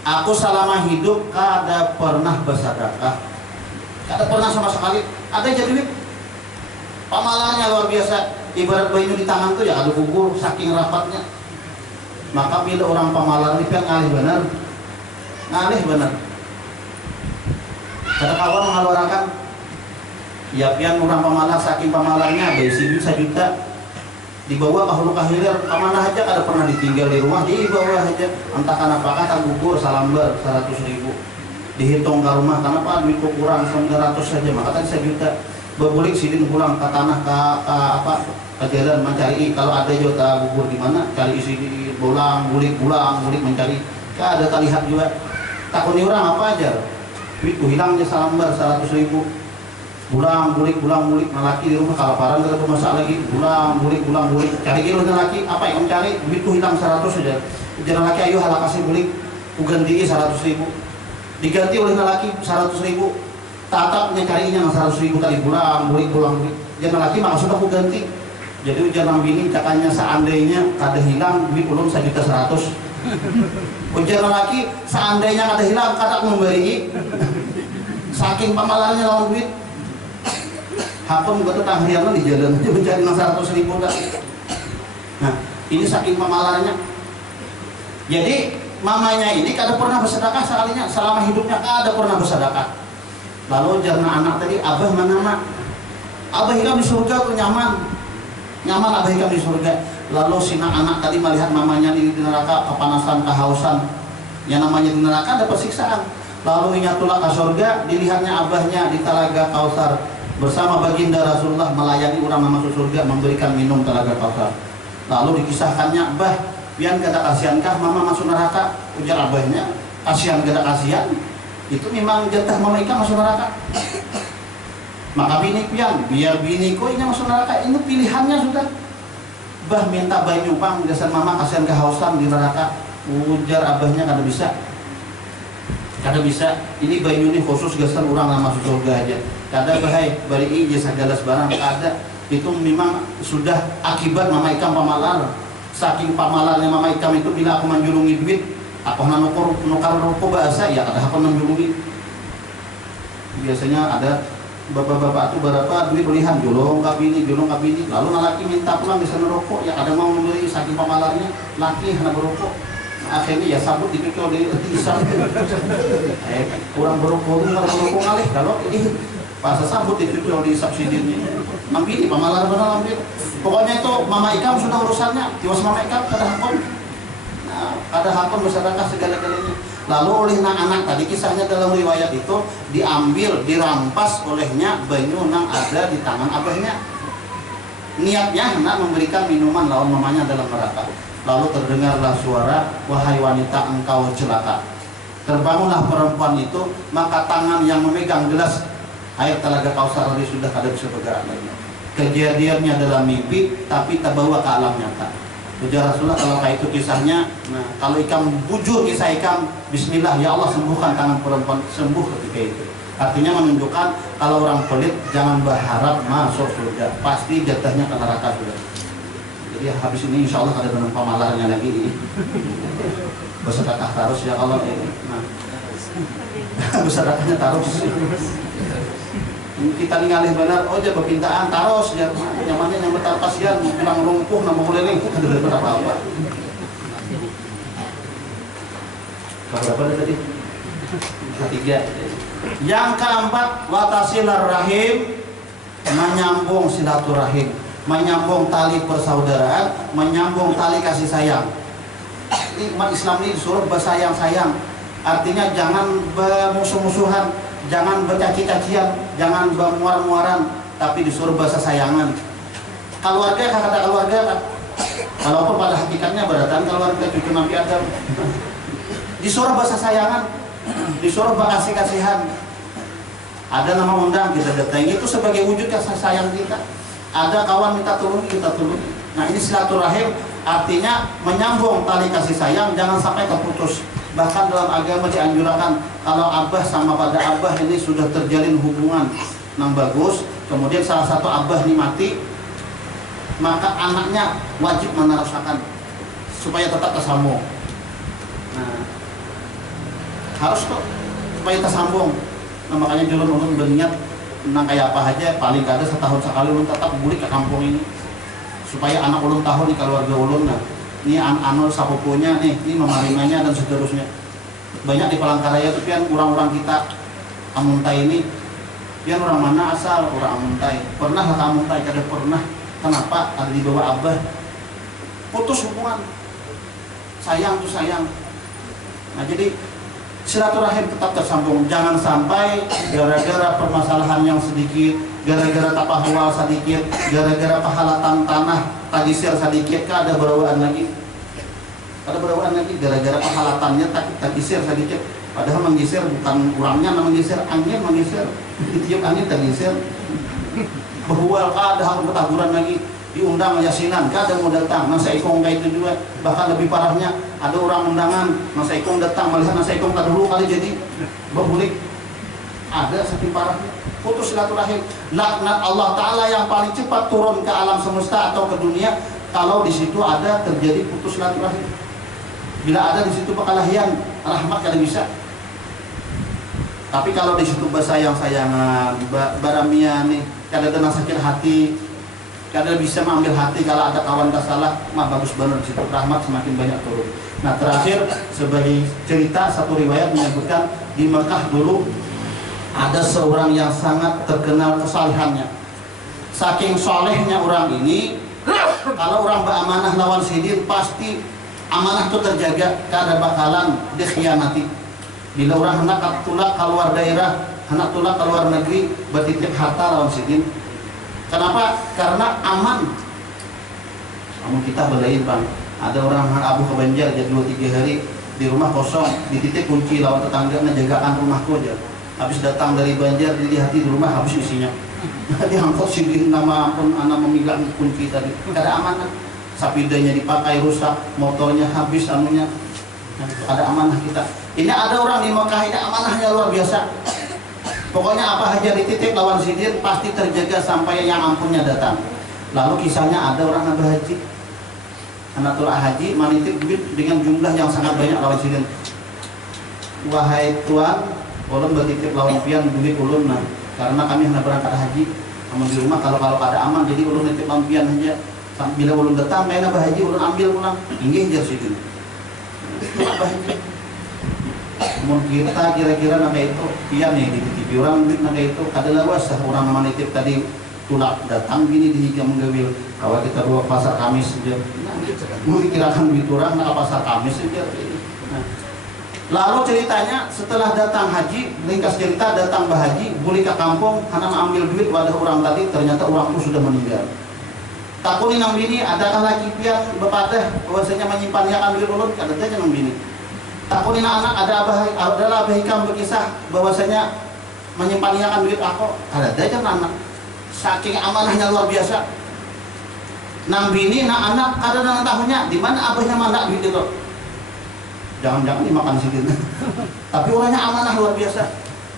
Aku selama hidup kada pernah bersedekah, kada pernah sama sekali. Ada jadi pamalanya luar biasa. Ibarat bayi di tangan tuh ya ada kubur saking rapatnya. Maka bila orang pamalar ini kan ngalih benar. Kata kawan mengeluarkan, ya pian orang pamalar saking pamalarnya besi duit 1 juta, dibawa ke hulu kahilir, kemana aja kada pernah ditinggal di rumah, dibawa aja, entah kenapa tak gugur salambar 100.000, dihitung ke rumah, kenapa duit kurang 900 saja, maka tadi 1 juta, berbulik sidin pulang ke tanah ke jalan mencari kalau ada jota gugur di mana, cari isi pulang bulik mencari, ada terlihat juga. Takuni orang apa aja, duitku hilangnya salambar 100.000, pulang bulik lelaki di rumah kalaparan tidak masak lagi, pulang bulik cari kilo lelaki apa yang mencari, duitku hilang 100 saja, jangan lelaki ayo halah kasih bulik, ku ganti 100.000, diganti oleh lelaki 100.000, tatapnya carinya 100.000 kali pulang bulik, jangan lelaki maka sudah ku ganti. Jadi ujar bini cakanya seandainya kada hilang duit ulun 1.100.000. Ujar lelaki seandainya kada hilang kada memberi. Saking pamalarnya lawan duit. Hakun betul tahrian di jalan aja mencari 100.000 dah. Nah, ini saking pamalarnya. Jadi mamanya ini kada pernah bersedekah sekalinya selama hidupnya kada pernah bersedekah. Lalu jarna anak tadi, abah mana nak? Abah hilang di surga tuh nyaman abah ikam di surga. Lalu si anak tadi melihat mamanya di neraka kepanasan, kehausan. Yang namanya di neraka dapat siksaan. Lalu ingatlah ke surga, dilihatnya abahnya di Telaga Kausar bersama baginda Rasulullah melayani orang masuk surga, memberikan minum Telaga Kausar. Lalu dikisahkannya, bah, pian kada kasihankah mama masuk neraka? Ujar abahnya, kasihan kada kasihan. Itu memang jatah mama ikam masuk neraka. Maka bini pian, biar biniku ini masuk neraka, ini pilihannya sudah. Bah minta bayi nyumpang, dasar mama kasihan kehausan di neraka. Ujar abahnya kada bisa. Ini bayi ini khusus dasar orang yang masuk surga aja. Kada bahaya, bari ijazah galas barang kada. Itu memang sudah akibat mama ikam pamalar. Saking pamalarnya mama ikam itu bila aku menjulungi duit, aku nukar rokok bahasa ya kada aku menjulungi. Biasanya ada bapak-bapak itu berapa duit pilihan julung kabini lalu laki minta pulang bisa merokok ya ada mau membeli saking pamalarnya laki hendak berokok akhirnya ya sabut dipikir di isam kurang berokok ngalih kalau ini pas sabut dipikir di subsidinya mambini pamalar benar ambil pokoknya itu mama ikam sudah urusannya tiwas mama ikam ada hakun bersedekah segala-galanya. Lalu oleh anak tadi kisahnya dalam riwayat itu diambil, dirampas olehnya banyu nang ada di tangan abahnya. niatnya hendak memberikan minuman lawan mamanya dalam neraka. Lalu terdengarlah suara, wahai wanita engkau celaka. Terbangunlah perempuan itu, maka tangan yang memegang gelas air telaga Kausar tadi sudah kada bisa bergerak lagi. Kejadiannya dalam mimpi, tapi terbawa ke alam nyata. Ujar Rasulullah, kalau kayak itu kisahnya, nah kalau ikam bujur kisah ikam, Bismillah ya Allah sembuhkan tangan perempuan, sembuh ketika itu. Artinya menunjukkan kalau orang pelit jangan berharap masuk surga, pasti jatahnya ke neraka sudah. Jadi habis ini insya Allah ada dengan pamalarnya lagi. Bersedekah terus ya Allah. Nah, bersedekahnya terus. Kita ninggalin benar, oh jadi perpintaan terus ya. Nyamannya yang bertar kasihan, bilang lumpuh, nama keliling, ada daripada apa-apa. Berapa tadi? Ketiga. Yang keempat, watasilar rahim, menyambung silaturahim, menyambung tali persaudaraan, menyambung tali kasih sayang. Ini umat Islam ini disuruh bersayang-sayang. Artinya jangan bermusuh-musuhan, jangan bercaci-cacian, jangan bermuar-muaran, tapi disuruh bersayangan. Keluarga kata keluarga kan, walaupun pada hakikatnya beratan keluarga cucu Nabi Adam. Disuruh bersayangan, disuruh berkasih-kasihan. Ada nama undang kita datangi, itu sebagai wujud kasih sayang kita. Ada kawan minta tolong, kita tolong. Nah ini silaturahim, artinya menyambung tali kasih sayang, jangan sampai terputus. Bahkan dalam agama dianjurkan kalau abah sama pada abah ini sudah terjalin hubungan yang bagus, kemudian salah satu abah ini mati, maka anaknya wajib meneruskan supaya tetap tersambung. Nah, harus kok supaya tersambung. Nah, makanya ulun berniat tentang kayak apa aja, paling kada setahun sekali ulun tetap balik ke kampung ini supaya anak ulun tahu nih keluarga ulun. Nah, ini anu sapupunya nih, ini memarimanya dan seterusnya. Banyak di Palangkaraya itu pian orang-orang kita Amuntai ini, pian orang mana asal orang Amuntai. Pernah lah Amuntai, kada pernah. Kenapa? Ada di bawah abah. Putus hubungan. Sayang tuh sayang. Nah jadi silaturahim tetap tersambung. Jangan sampai gara-gara permasalahan yang sedikit, gara-gara tapahwal sedikit, gara-gara pahalatan tanah tagisir sedikit, ada berawaan lagi. Ada berawaan lagi gara-gara pahalatannya tagisir sedikit. Padahal menggisir bukan orangnya, menggisir angin, menggisir. Ditiup angin tagisir. Berhual ada harus bertaburan lagi. Diundang yasinan, kada mau datang. Nasa ikong kayak itu juga. Bahkan lebih parahnya, ada orang undangan, nasa ikong datang, melihat nasa ikong tak dulu kali jadi berbulik. Ada saking parahnya. Putus silaturahim. Laknat Allah Ta'ala yang paling cepat turun ke alam semesta atau ke dunia kalau di situ ada terjadi putus silaturahim. Bila ada di situ perkelahian, rahmat kada bisa. Tapi kalau di situ bersayang-sayangan, baramian nih, kada tenang sakit hati, kada bisa mengambil hati kalau ada kawan salah, mah bagus benar di situ, rahmat semakin banyak turun. Nah terakhir sebagai cerita, satu riwayat menyebutkan di Mekah dulu ada seorang yang sangat terkenal kesalehannya. Saking solehnya orang ini, kalau orang beramanah lawan sidin pasti amanah itu terjaga, kada bakalan dikhianati. Bila orang hendak tulak keluar daerah, hendak tulak keluar negeri, bertitip harta lawan sidin. Kenapa? Karena aman. Namun kita belain bang, ada orang abu ke Banjar jadi 2-3 hari di rumah kosong, dititip kunci lawan tetangga, ngejagakan rumahku aja. Habis datang dari Banjar, dilihat di rumah habis isinya. Diangkut sidin nama pun anak memegang kunci tadi, kada amanah. Sapidanya dipakai rusak, motornya habis anunya. Ada amanah kita. Ini ada orang di Mekah ini amanahnya luar biasa. Pokoknya apa aja dititip lawan sidin pasti terjaga sampai yang ampunnya datang. Lalu kisahnya ada orang yang berhaji, anak tulah haji menitip duit dengan jumlah yang sangat banyak lawan sidin. Wahai tuan, ulun bertitip lawan pian duit ulun nah, karena kami hendak berangkat haji. Namun di rumah kalau ada aman, jadi ulun nitip lawan pian aja. Bila ulun datang, kayaknya berhaji ulun ambil pulang. Inggih jar sidin. Namun kita kira-kira naga itu iya nih dititipi orang duit naga itu kada lawas orang nama nitip tadi tulak datang gini dihiga menggawil kalau kita bawa pasar Kamis saja mungkin kirakan duit orang nak pasar Kamis saja. Nah, lalu ceritanya setelah datang haji, ringkas cerita datang berhaji boleh ke kampung karena ambil duit wadah orang tadi ternyata orang itu sudah meninggal. takuni nang bini adakah lagi pian bepadah bahwasanya menyimpan akan duit ulun kada teh nang bini. Takuni nang anak adalah bahikam berkisah bahwasanya menyimpan akan duit aku kada teh anak. Saking amanahnya luar biasa. Nang bini nang anak kada nang tahunya di mana abahnya mana duit itu. Jangan-jangan dimakan sikit. Tapi orangnya amanah luar biasa.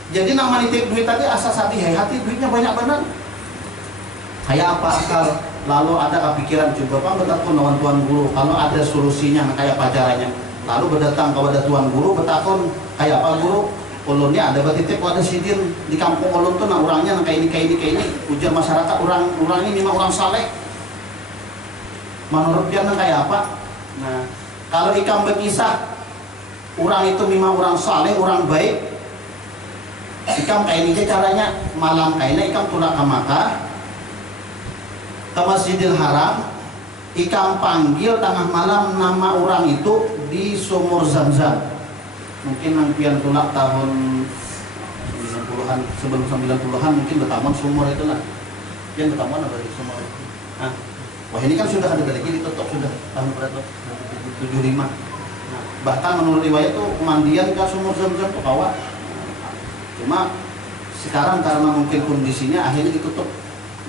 Jadi nang manitip duit tadi asa sati hati duitnya banyak benar. Kayak apa akal? Lalu ada kepikiran coba Pak bertakun lawan tuan guru kalau ada solusinya kayak pacarannya. Lalu berdatang kepada tuan guru bertakun kayak apa guru? Ulunnya ada batitip ada sidin di kampung ulun tuh nah orangnya kayak ini. Ujar masyarakat orang ini memang orang saleh. Menurut dia kayak apa? Nah, kalau ikam berkisah orang itu memang orang saleh, orang baik. Ikam kayak ini caranya malam kayaknya ikam tulak ke Makkah ke Masjidil Haram, ikam panggil tengah malam nama orang itu di sumur Zam-Zam. Mungkin nampian tulak tahun 90-an, sebelum 90-an mungkin bertaman sumur itu lah. Yang bertaman apa di sumur itu? Nah, wah ini kan sudah ada lagi ditutup sudah tahun berapa? 75. Nah, bahkan menurut riwayat itu pemandian ke sumur Zam-Zam tuh kawat. Cuma sekarang karena mungkin kondisinya akhirnya ditutup.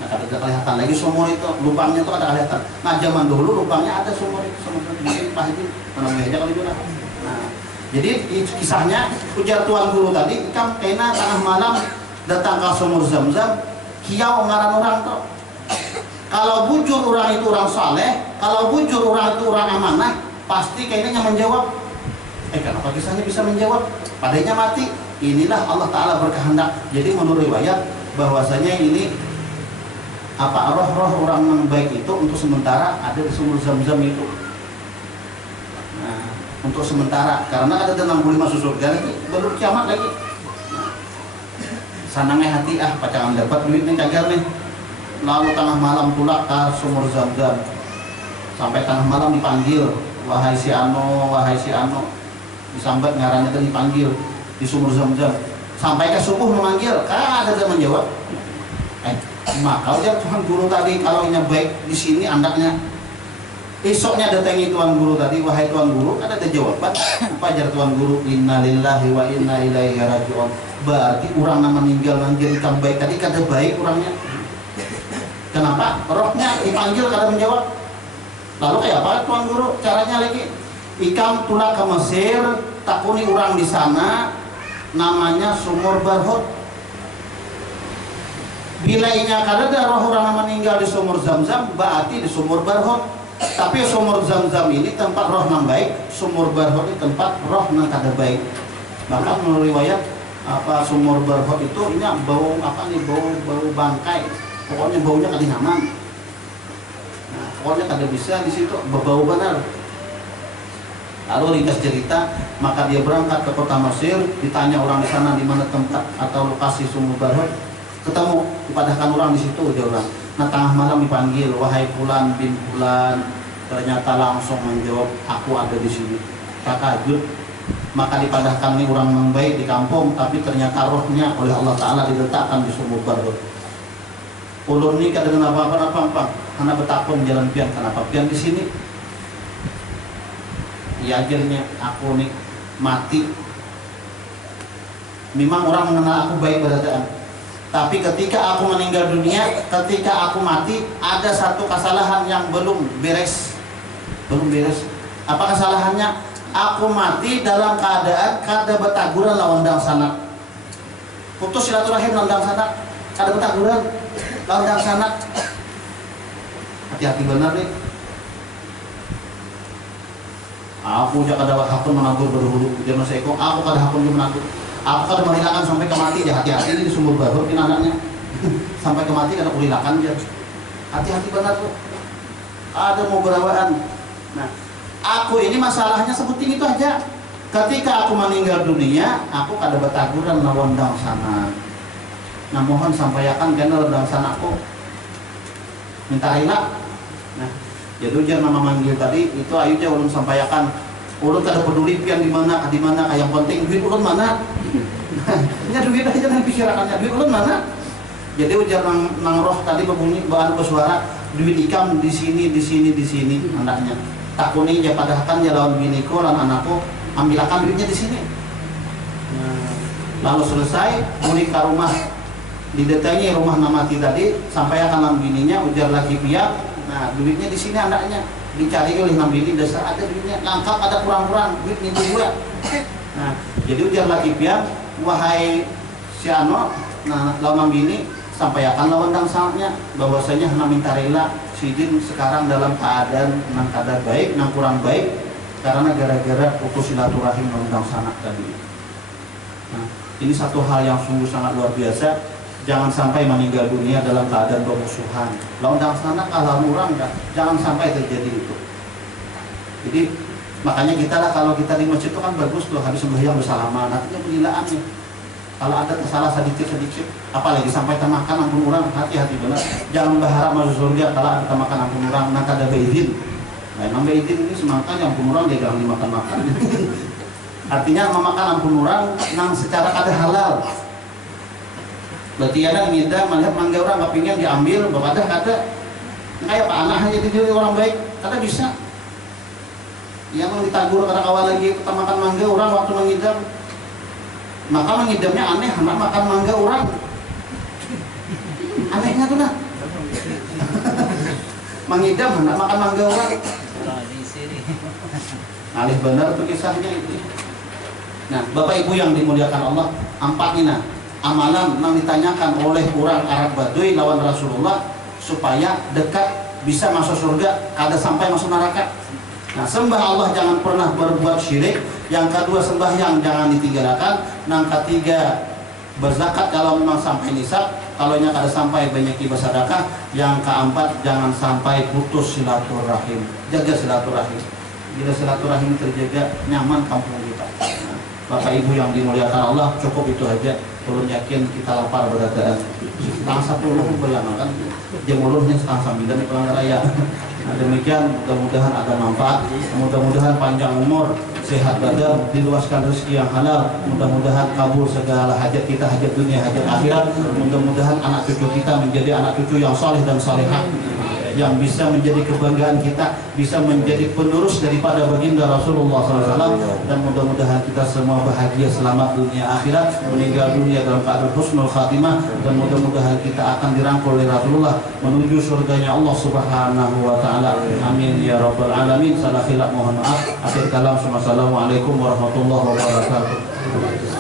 Nah, ada kelihatan lagi sumur itu, lubangnya tuh ada kelihatan. Nah, zaman dulu lubangnya ada sumur itu, sumur mungkin Pak Haji menamanya aja kali juga. Nah, jadi kisahnya ujar tuan guru tadi, ikam kena tengah malam datang ke sumur Zam-Zam, kiau ngaran orang tuh. Kalau bujur orang itu orang saleh, kalau bujur orang itu orang amanah, pasti kayaknya menjawab. Kenapa kisahnya bisa menjawab? Padanya mati. Inilah Allah Ta'ala berkehendak. Jadi menurut riwayat bahwasanya ini apa roh-roh orang yang baik itu untuk sementara ada di sumur Zam-Zam itu. Nah, untuk sementara karena ada 65 surga lagi, belum kiamat lagi. Nah, sanangnya hati pacangan dapat duit nih cagar nih. Lalu tengah malam tulak ke sumur Zam-Zam. Sampai tengah malam dipanggil, wahai si Ano, disambat ngarannya tadi dipanggil di sumur Zam-Zam. Sampai ke subuh memanggil, ada yang menjawab. Maka ujar tuan guru tadi kalau ini baik di sini andaknya. Esoknya datangi tuan guru tadi, wahai tuan guru, ada jawaban. Pajar tuan guru, innalillahi wa inna ilaihi raji'un. Berarti orang yang meninggal menjadikan baik tadi kada baik orangnya. Kenapa? Rohnya dipanggil kada menjawab. Lalu kayak apa tuan guru? Caranya lagi, ikam tulak ke Mesir, takuni orang di sana, namanya Sumur Barhut. Bilainya kada ada roh orang yang meninggal di sumur Zam-Zam, berarti di sumur Barhut. Tapi sumur Zam-Zam ini tempat roh yang baik, sumur Barhut ini tempat roh yang kada baik. Maka menurut riwayat apa sumur Barhut itu ini bau apa nih bau bangkai. Pokoknya baunya kada nyaman. Nah, pokoknya kada bisa di situ berbau benar. Lalu ringkas cerita, maka dia berangkat ke kota Mesir, ditanya orang di sana di mana tempat atau lokasi sumur Barhut. Ketemu, dipadahkan orang di situ dia orang. Nah tengah malam dipanggil, wahai Fulan bin Fulan, ternyata langsung menjawab, aku ada di sini. Takajud, maka dipadahkan ini orang yang baik di kampung, tapi ternyata rohnya oleh Allah Ta'ala diletakkan di sumur Barhut. Ulun ini kada dengan apa-apa, karena betapun jalan pian, kenapa pian di sini? Ya akhirnya aku nih mati. Memang orang mengenal aku baik berdasarkan. Tapi ketika aku meninggal dunia, ketika aku mati, ada satu kesalahan yang belum beres. Apa kesalahannya? Aku mati dalam keadaan kada betaguran lawan dang sanak. Putus silaturahim lawan dang sanak, kada betaguran lawan dang sanak. Hati-hati benar nih. Aku jangan dapat hakun menagur berhulu. Jangan seiko. Aku kada hakun menagur. Aku kada merilakan sampai ke mati dia. Hati-hati ini di sumur Barhut ini anaknya. Sampai ke mati kada kurilakan dia. Hati-hati benar tuh. Ada mau berawaan. Nah, aku ini masalahnya sebutin itu aja. Ketika aku meninggal dunia, aku kada betaguran lawan dang sana. Nah, mohon sampaikan karena dang sanaku. Minta rela. Nah, jadi ujar nama manggil tadi itu ayunya ulun sampaikan. Ulun kada peduli pian di mana, yang penting duit ulun mana. Nya duit aja nang pikirannya, duit ulun mana. Jadi ujar nang roh tadi berbunyi bahan bersuara, duit ikam di sini hendaknya. Tak kuning ya padahal kan ya lawan biniku lawan anakku ambilakan duitnya di sini. Lalu selesai mudik ke rumah, didatangi rumah namati tadi, sampai akan lawan bininya ujar laki pihak. Nah duitnya di sini anaknya dicari oleh enam bini, dasar ada duitnya, lengkap ada kurang-kurang duit minggu dua. Nah jadi ujar laki pihak, wahai si Ano, nah lawan bini sampaikan lawan dangsalnya bahwasanya hana minta rela sidin sekarang dalam keadaan nang kadar baik nang kurang baik karena gara-gara putus silaturahim lawan sanak tadi. Nah ini satu hal yang sungguh sangat luar biasa. Jangan sampai meninggal dunia dalam keadaan bermusuhan lawan sanak kalah orang dah. Jangan sampai terjadi itu. Jadi makanya kita lah kalau kita di masjid itu kan bagus tuh habis sembahyang bersalaman, nantinya penilaannya. Kalau ada kesalahan sedikit, apalagi sampai temakan ampun orang, hati-hati benar. Jangan berharap masuk surga kalau ada temakan ampun orang, nanti ada beidin. Nah, emang beidin ini semangka yang ampun orang dia jangan dimakan-makan. Artinya memakan ampun orang yang secara kada halal. Berarti ada ngidam melihat mangga orang nggak pingin diambil, bapak kata kayak pak anak hanya jadi orang baik, kata bisa. Yang ditagur karena awal lagi kita makan mangga orang waktu mengidam. Maka mengidamnya aneh, anak makan mangga orang. Anehnya tuh nah. Mengidam, anak makan mangga orang. Alih benar tuh kisahnya itu. Nah, Bapak Ibu yang dimuliakan Allah, empat ini nah, amalan yang ditanyakan oleh orang Arab Baduy lawan Rasulullah supaya dekat bisa masuk surga, kada sampai masuk neraka. Nah, sembah Allah jangan pernah berbuat syirik. Yang kedua sembahyang jangan ditinggalkan. Yang ketiga berzakat kalau memang sampai nisab. Kalau nya kada sampai banyak bersedekah. Yang keempat jangan sampai putus silaturahim. Jaga silaturahim. Bila silaturahim terjaga nyaman kampung kita. Nah, Bapak Ibu yang dimuliakan Allah, cukup itu aja. Turun yakin kita lapar berdadaan. Setengah 10 bayangkan jemulurnya setengah 9 di Pelanggar Raya. Nah, demikian mudah-mudahan ada manfaat, mudah-mudahan panjang umur, sehat badan, diluaskan rezeki yang halal, mudah-mudahan kabul segala hajat kita, hajat dunia, hajat akhirat, mudah-mudahan anak cucu kita menjadi anak cucu yang saleh dan salehah, yang bisa menjadi kebanggaan kita, bisa menjadi penerus daripada baginda Rasulullah SAW, dan mudah-mudahan kita semua bahagia selamat dunia akhirat, meninggal dunia dalam keadaan husnul khatimah, dan mudah-mudahan kita akan dirangkul oleh Rasulullah menuju surganya Allah Subhanahu wa Ta'ala. Amin ya rabbal alamin. Salah khilaf mohon maaf. Akhir kalam, assalamualaikum warahmatullahi wabarakatuh. Assalamualaikum.